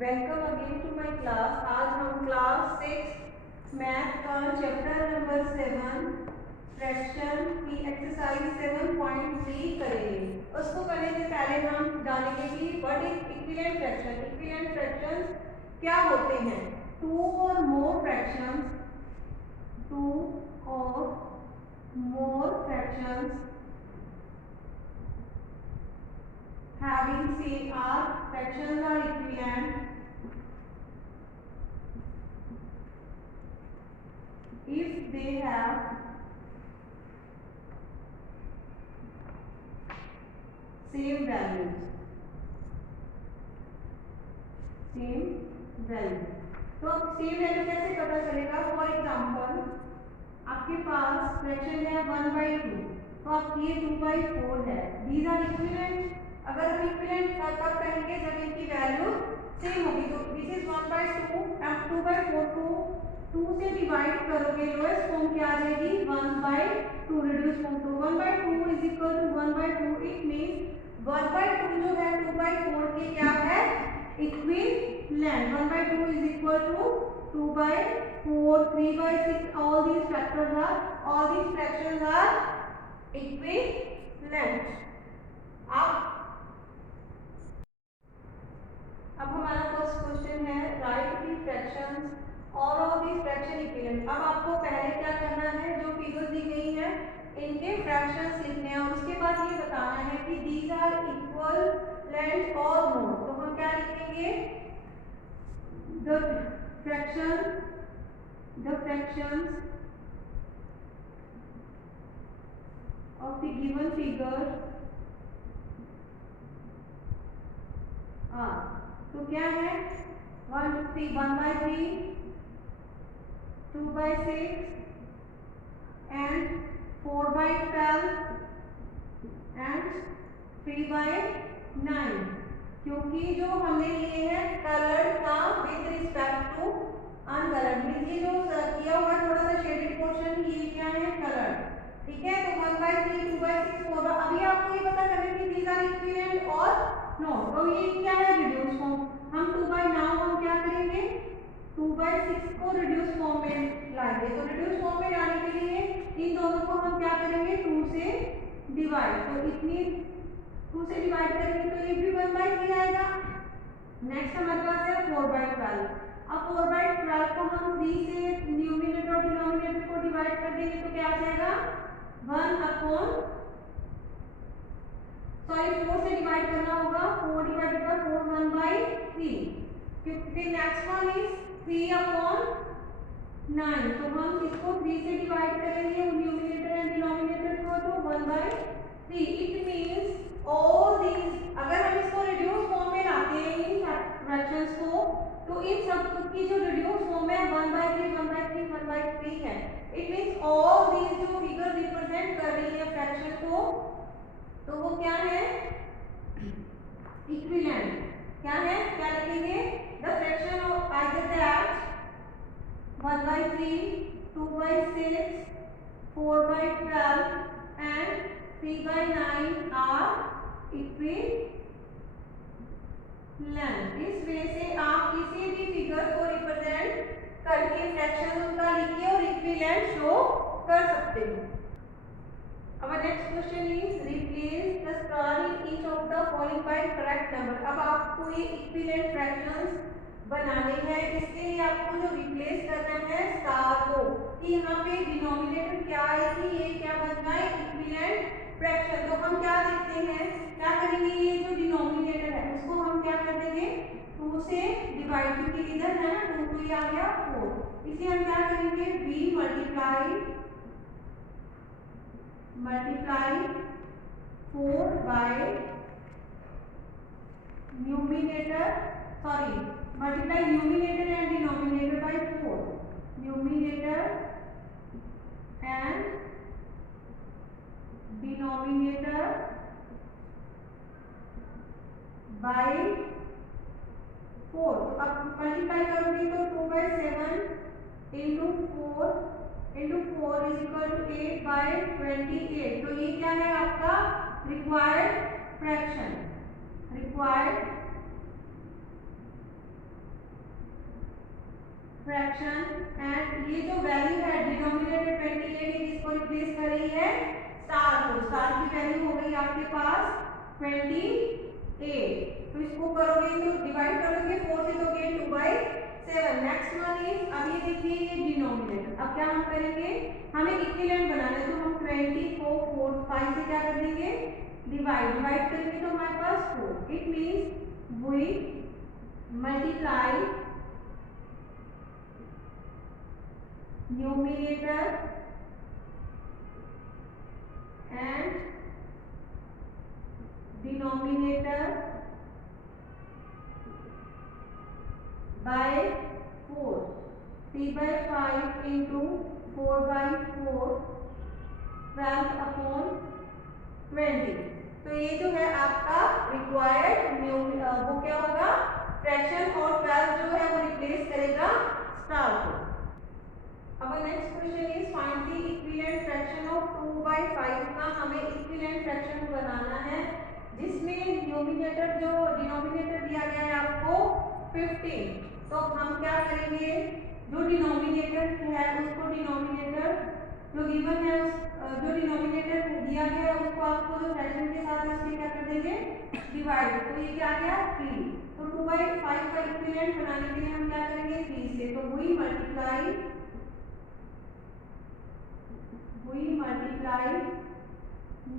Welcome again to my class. आज हम class 6 math का चैप्टर नंबर 7 फ्रैक्शन की एक्सरसाइज 7.3 करेंगे। उसको करने से पहले हम जानेंगे कि what is equivalent fraction. Equivalent fractions क्या होते हैं? टू और more fractions having same are fractions are equivalent if they have same values. तो अब सेम वैल्यू कैसे पता चलेगा? फॉर एग्जाम्पल आपके पास फ्रैक्शन है 1/2, तो आप ये 2/4 है। These are equivalent. अगर हम इक्विवेलेंट कब कहेंगे? जब इनकी वैल्यू सेम होगी। तो दिस इज 1/2, आप 2/4 को 2 से डिवाइड करोगे, लोएस्ट फॉर्म क्या आ जाएगी? 1/2 रिड्यूस फॉर्म। तो 1/2 is equal to 1/2। It means 1/2 जो है 2/4 के क्या है? Equivalent. 1/2 is equal to 2/4, 3/6. All these fractions are equivalent. अब हमारा फर्स्ट क्वेश्चन है राइट दी फ्रैक्शंस और ऑफ दी फ्रैक्शन इक्विवेलेंट। अब आपको पहले क्या करना है? जो फिगर्स दी गई है इनके फ्रैक्शंस लिखने हैं और उसके बाद ये बताना है कि दीज आर इक्विवेलेंट और नॉट। तो हम क्या लिखेंगे? The fractions of the given figure are, तो क्या है? 1/3, 2/6 and 4/12 and 3/9। क्योंकि जो हमने लिए हैं कलर्ड का with respect to uncoloured, means ये जो किया हुआ थोड़ा सा शेडेड पोर्शन, ये क्या है? कलर्ड। ठीक है, तो 1/3, 2/6, 4। अभी आपको ये पता करना है कि दीज आर इक्विवेलेंट और नॉट। तो ये क्या है? Reduce form. हम 2/9 हम क्या करेंगे? 2/6 को रिड्यूस फॉर्म में लाएंगे। तो रिड्यूस फॉर्म में लाने के लिए इन दोनों को हम क्या करेंगे? 2 से डिवाइड। तो इतनी 2 से डिवाइड करेंगे तो ये भी 1/3 आएगा। नेक्स्ट हमारे पास है 4/12। अब 4/12 को हम 3 से न्यूमरेटर और डिनोमिनेटर को डिवाइड कर देंगे तो क्या आ जाएगा? 4 से डिवाइड करना होगा। 4 डिवाइडेड बाय 4 1/3। फिर नेक्स्ट वन इज 3/9। तो हम इसको 3 से डिवाइड करेंगे न्यूमरेटर एंड डिनोमिनेटर को, तो 1/3। इट मींस ऑल दीज, अगर हम इसको रिड्यूस फॉर्म में लाते हैं इन फ्रैक्शंस को, तो इन सब की जो रिड्यूस फॉर्म है 1/3 1/3 1/3 है। इट मींस ऑल दीज जो फिगर रिप्रेजेंट कर रही है फ्रैक्शन को, तो वो क्या है? इक्विवेलेंट। क्या है? क्या लिखेंगे? The fraction of either that 1/3, 2/6, 4/12 and 3/9 are equivalent। इस वे से आप किसी भी फिगर को रिप्रेजेंट करके फ्रैक्शन उनका लिखिए और इक्विवेलेंट शो कर सकते हैं। Our next question is replace the star in each of the following by correct number। अब आपको ये इक्विवेलेंट फ्रैक्शंस बनाने हैं, इसके लिए आपको जो रिप्लेस करना है स्टार को, कि यहाँ पे डिनोमिनेटर क्या आएगी? ये क्या बन जाए? Equivalent fraction. तो हम क्या देखते हैं? क्या करेंगे? ये जो डिनोमिनेटर है उसको हम क्या कर देंगे? 2 से डिवाइड, क्योंकि इधर है ना 2 तो ये आ गया 4। इसे हम क्या करेंगे? b multiply 4 bye numerator, sorry multiply numerator and denominator bye 4, numerator and denominator bye 4। अब मल्टीप्लाई करोगे तो 2/7 इंटू 4 इज इक्वल टू 8/28। तो ये क्या है आपका? Required fraction. Required fraction and ये जो वैल्यू है डिनोमिनेटर 28 ये किसको रिप्लेस कर रही है, स्टार को। स्टार की वैल्यू हो गई आपके पास 28। तो इसको करोगे तो डिवाइड करोगे 4 से तो गेट 2/7। नेक्स्ट वन इज, अब ये देखिए ये डिनोमिनेटर। अब क्या हम करेंगे, हमें इक्विवेलेंट बनाना है तो हम 20 को 5 से क्या कर देंगे, डिवाइड करेंगे तो हमारे पास 4। It means we multiply numerator and denominator by 4। 3/5 into 4/4 12/20। तो ये जो है आपका रिक्वायर्ड वो क्या होगा, फ्रैक्शन, और 12 जो है वो रिप्लेस करेगा स्टार को। अब next question is find the equivalent fraction of 2/5 का हमें इक्विवेलेंट फ्रैक्शन बनाना है जिसमें न्यूमरेटर जो डिनोमिनेटर दिया गया है आपको 15। तो हम क्या करेंगे, जो डिनोमिनेटर है उसको डिनोमिनेटर जो गिवन है जो डिनोमिनेटर दिया गया है उसको आपको जो फ्रैक्शन के साथ है उसके क्या कर देंगे, डिवाइड। तो ये क्या गया 3। तो 2/5 का इक्विवेलेंट बनाने के लिए हम क्या करेंगे 3 से, तो we multiply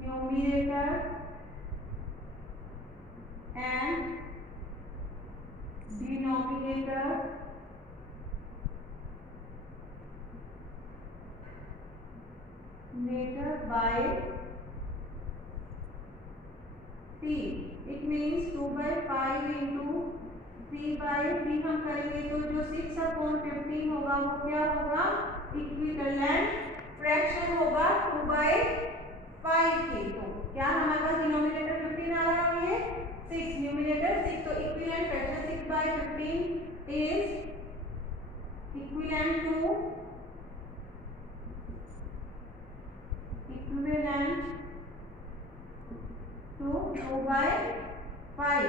numerator and denominator by 3। It means 2/5 into 3/3 हम करेंगे तो जो 6/15 होगा वो क्या होगा, इक्विवेलेंट फ्रैक्शन होगा 2/5 की। तो क्या हमारे पास डिनोमिनेटर 15 आ रहा है, ये 6 न्यूमरेटर 6, तो equivalent fraction 6/15 is equivalent to 2/5।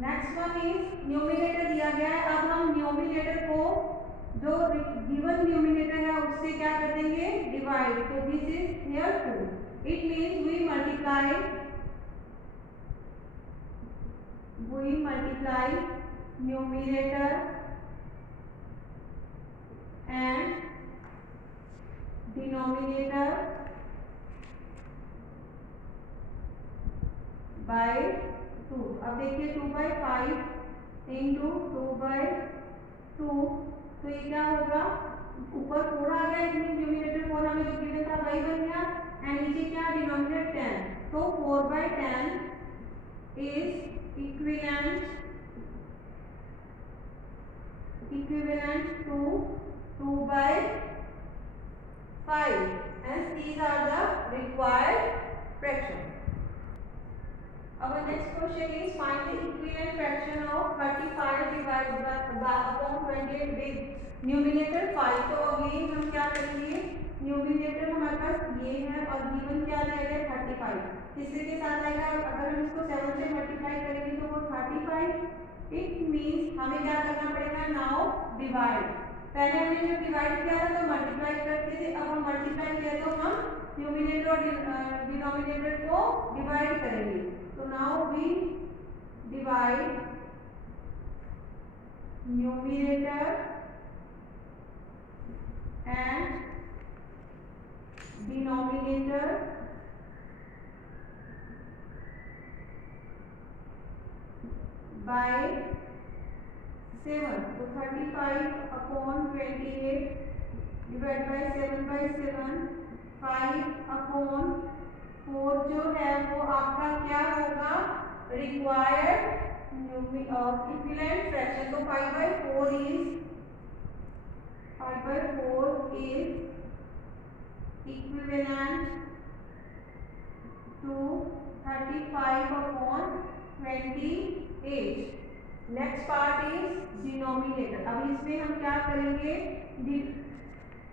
Next one is numerator दिया गया है, अब हम न्यूमरेटर को जो गिवन न्यूमरेटर है उससे क्या कर देंगे, डिवाइड। तो this is here 2। It means we multiply numerator and denominator by 2। अब देखिए 2/5 into 2/2, तो ये क्या होगा, ऊपर 4 आ गया, न्यूमरेटर 4 हमें जो गिवन था वही बन गया, एंड नीचे क्या डिनोमिनेटर 10। तो 4/10 is equivalent to 2/5 and these are the required fraction। Our next question is find the equivalent fraction of 35 divided by upon 28 with numerator 5। तो अगेन हम क्या करेंगे, न्यूमरेटर हमारे पास ये है और गिवन क्या दिया गया 35, किससे के साथ आएगा, अगर हम इसको 7 से मल्टीप्लाई करेंगे तो वो 35। इट मींस हमें क्या करना पड़ेगा, नाउ डिवाइड। पहले हमने जब डिवाइड किया था तो मल्टीप्लाई करते थे, अब हम मल्टीप्लाई किया तो हम न्यूमरेटर और डिनोमिनेटर को डिवाइड करेंगे। तो now we divide numerator and denominator by 7। तो 35/28 डिवाइड बाय 7/7, 5/4 जो है वो आपका क्या होगा, रिक्वायर्ड इक्विवेलेंट फ्रैक्शन। तो 5/4 is equivalent to 35/28। Next part is denominator. अब इसमें हम क्या करेंगे,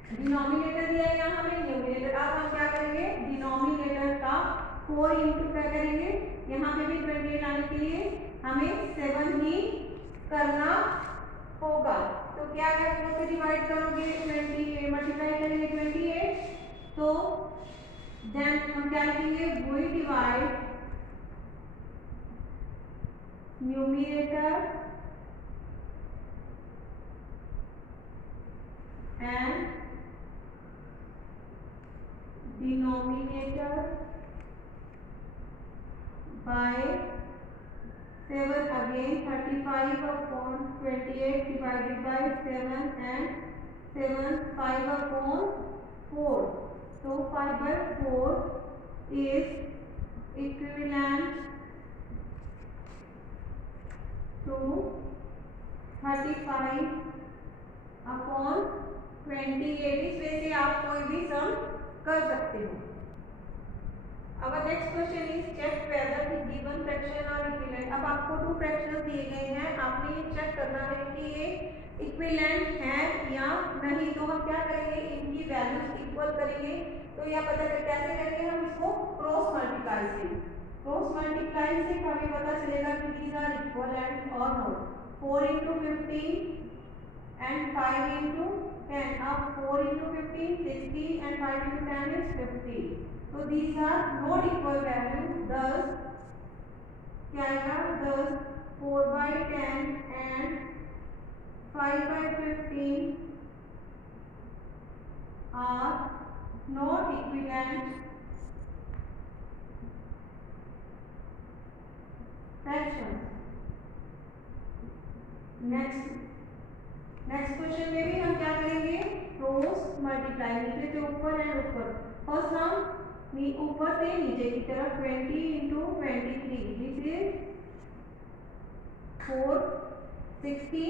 डिनोमिनेटर दिया है यहाँ हमें, न्यूमरेटर। अब हम क्या करेंगे, डिनोमिनेटर का 4 इंटू क्या करेंगे, यहाँ पे भी 28 आने के लिए हमें 7 ही करना होगा। तो क्या है, 4 से डिवाइड करोगे 20, मल्टीप्लाई करेंगे 28, तो देन हम क्या लिखेंगे, we divide numerator and denominator by 7 again, 35 upon 28 divided by 7 and 7 5 upon 4. So 5 by 4 is equivalent to 35 upon 28. इस वे से आप कोई भी सम कर सकते हो। Our next question is check whether the given fraction are equivalent. अब आपको 2 फ्रैक्शंस दिए गए हैं, आपने ये चेक करना है कि ये इक्विवेलेंट है या नहीं। तो हम क्या करेंगे, इनकी वैल्यूज इक्वल करेंगे। तो यह पता कर कैसे करेंगे, हम इसको क्रॉस मल्टीप्लाई से। क्रॉस मल्टीप्लाई से हमें पता चलेगा कि दीज आर इक्विवेलेंट और नॉट। 4 into 15 and 5 into 10. अब 4 into 15 60 and 5 into 10 is 50. तो these are not equal value, thus क्या आएगा, thus 4 by 10 and 5 by 15 are not equivalent fractions. Next question में भी हम क्या करेंगे, क्रॉस मल्टीप्लाई, नीचे से ऊपर एंड ऊपर। फर्स्ट हम ऊपर से नीचे की तरफ 20 into 23, दिस इज 460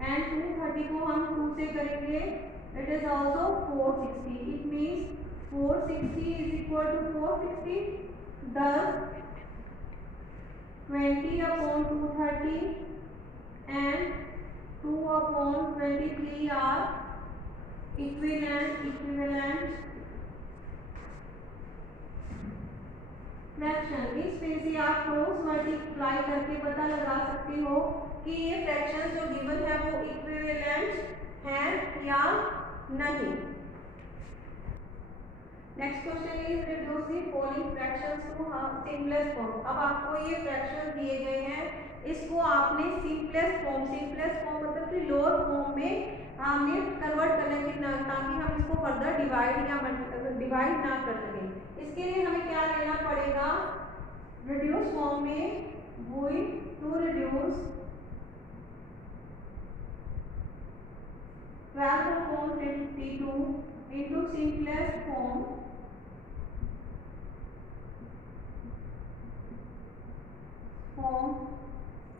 एंड 230 को हम 2 से करेंगे, it is also 460। It means 460 is equal to 460, thus 20 upon 230 and 2 upon 23 are equivalent fraction. इस वे से आप क्रॉस मल्टीप्लाई करके पता लगा सकते हो कि ये फ्रैक्शन जो गिवन है वो इक्विवेलेंट है या नहीं। Next question is reduce the following fractions to simplest form. अब आपको ये फ्रैक्शन दिए गए हैं, इसको आपने सिंपलेस्ट फॉर्म मतलब कि लोअर फॉर्म में हमने कन्वर्ट करने की ताकि हम इसको फर्दर डिवाइड ना कर सकें। इसके लिए हमें क्या लेना पड़ेगा, रिड्यूस फॉर्म में we to reduce 12 upon 52 into simplest form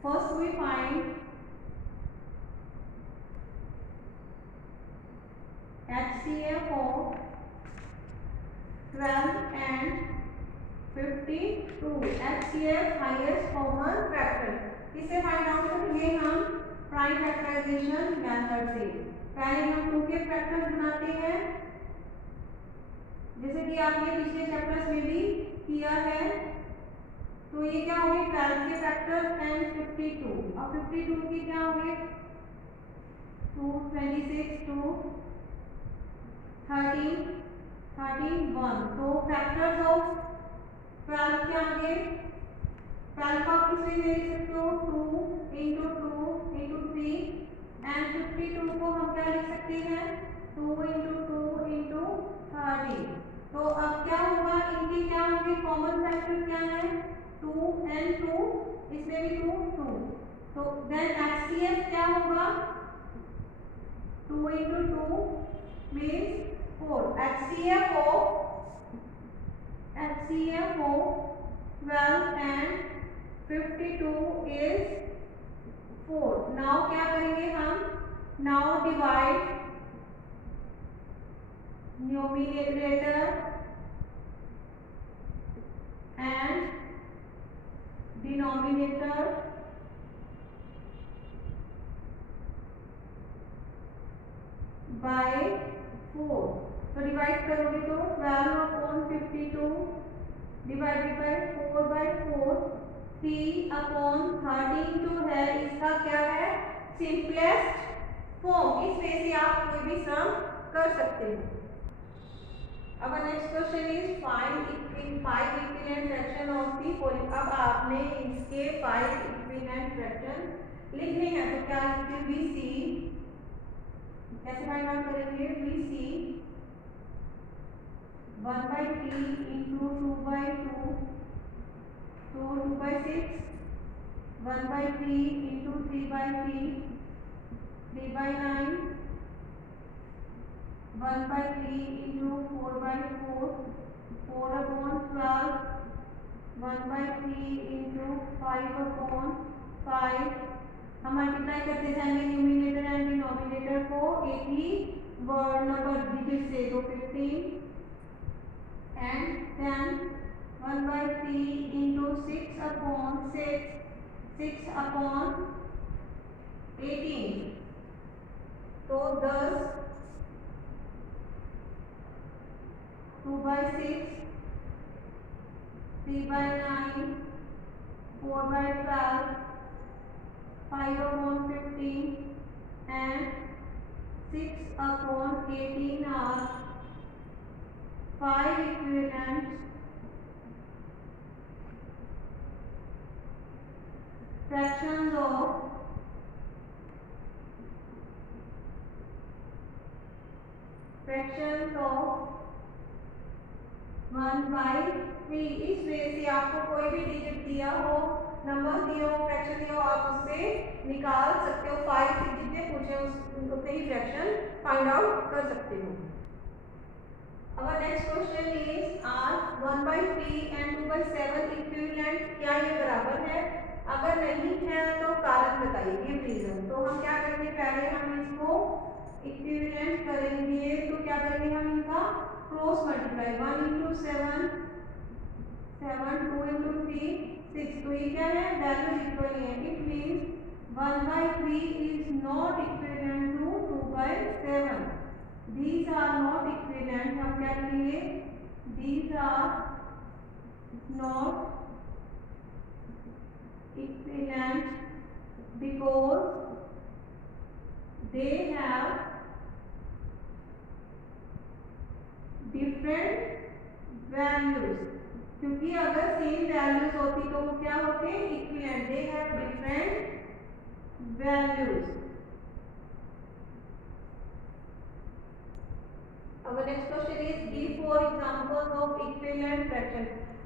first we find HCF of 12 and 52, HCF highest common factor. किससे फाइंड आउट करेंगे हम, प्राइम फैक्टराइजेशन मेथड से। पहले हम 2 के फैक्टर्स बनाते हैं, जैसे कि आपने पिछले चैप्टर्स में भी किया है। तो ये क्या होंगे, 12 के फैक्टर्स एंड 52। अब 52 की क्या होंगे, 2 26 2 13 1। तो फैक्टर्स ऑफ 12 के आगे 12 को आप किससे ले सकते हो, 2 into 2 into 3 एंड 52 को हम क्या लिख सकते हैं, 2 into 2 into 30। तो अब क्या होगा, इनके क्या होंगे, कॉमन फैक्टर क्या है, 2 and 2, इसमें भी 2 तो देन HCF क्या होगा, 2 into 2 means 4। HCF of 12 and 52 is 4। Now क्या करेंगे हम, now divide numerator and denominator bye 4। तो डिवाइड करोगे तो 12 upon 52 divided by 4 by 4, 3 upon 13 जो है इसका क्या है, सिंपलेस्ट फॉर्म। इस वे से आप कोई भी सम कर सकते हो। अब next question is find five equivalent fraction of the following. अब आपने इसके फाइव इक्विवेलेंट फ्रैक्शन लिखने हैं, तो क्या लिखते हैं? वी सी, कैसे फाइंड आउट करेंगे? वी सी 1/3 इंटू 2/2, तो 2/6, 1/3 इंटू 3/3, 3/9, 1/3 into 4/4, 4/12, 1/3 into 5/5। हम मल्टीप्लाई करते जाएंगे न्यूमिनेटर एंड डिनोमिनेटर को एक ही वर्ड नंबर डिजिट से, तो 15 एंड 10, 1/3 into 6/6, 6/18, तो 10, 2/6, 3/9, 4/12, 5/15 and 6/18 are 5 equivalent fractions of 1/3। इस वे से आपको कोई भी डिजिट दिया हो, नंबर दिया हो, फ्रैक्शन दिया हो, आप उससे निकाल सकते हो। 5 से जितने पूछे उतने ही फ्रैक्शन फाइंड आउट कर सकते हो। अब next question is are 1/3 and 2/7 equivalent, क्या ये बराबर है? अगर नहीं है तो कारण बताइए, गिव रीजन। तो हम क्या करेंगे? पहले हम इसको इक्विवेलेंट करेंगे, तो क्या करेंगे? हम इनका क्रॉस मल्टीप्लाई, 1 into 7, 7, 2 into 3, 6, तो ये क्या है? वैल्यूज इक्वल है। It means 1/3 is not equivalent to 2/7। These are not equivalent। हम क्या लिखेंगे? These are not equivalent because they have different values। क्योंकि अगर सेम वैल्यूज होती तो वो क्या होते? Equivalent. They have different values. Our next question is give 4 examples of equivalent fraction।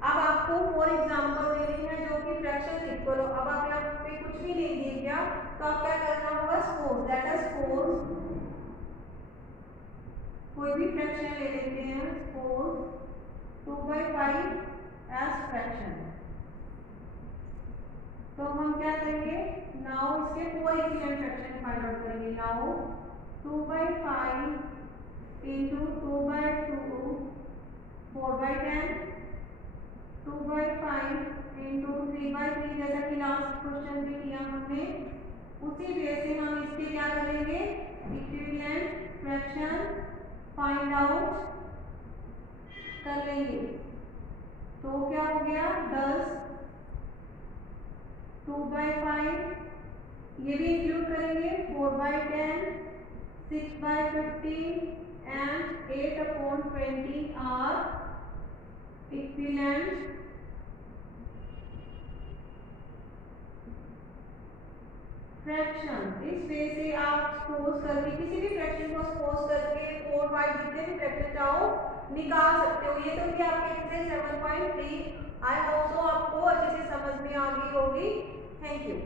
अब आपको 4 एग्जाम्पल देने हैं जो कि फ्रैक्शन इक्वल हो। अब आप यहाँ पे कुछ भी नहीं दिए क्या, तो आप क्या करना होगा? सपोज, दैट इज सपोज कोई भी फ्रैक्शन ले लेते हैं। सपोज 2/5 एज फ्रैक्शन, तो हम क्या करेंगे? नाउ इसके 4 इक्विवेलेंट फ्रैक्शन फाइंड आउट करेंगे। नाउ 2/5 into 2/2, 4/10, 2/5 into 3/3, जैसा कि लास्ट क्वेश्चन भी किया हमने, उसी वे से हम इसके क्या करेंगे? इक्विवेलेंट फ्रैक्शन फाइंड आउट कर लेंगे। तो क्या हो गया? 10, 2/5, ये भी इंक्लूड करेंगे, 4/10, 6/15 and 8/20 are equivalent फ्रैक्शन। इस वे से आप सपोज करके किसी भी फ्रैक्शन को सपोज करके 4, 5 जितने भी फ्रैक्शन चाहो निकाल सकते हो। ये तो कि आपके एक्सरसाइज 7.3। आई होप सो आपको अच्छे से समझ में आ गई होगी। Thank you.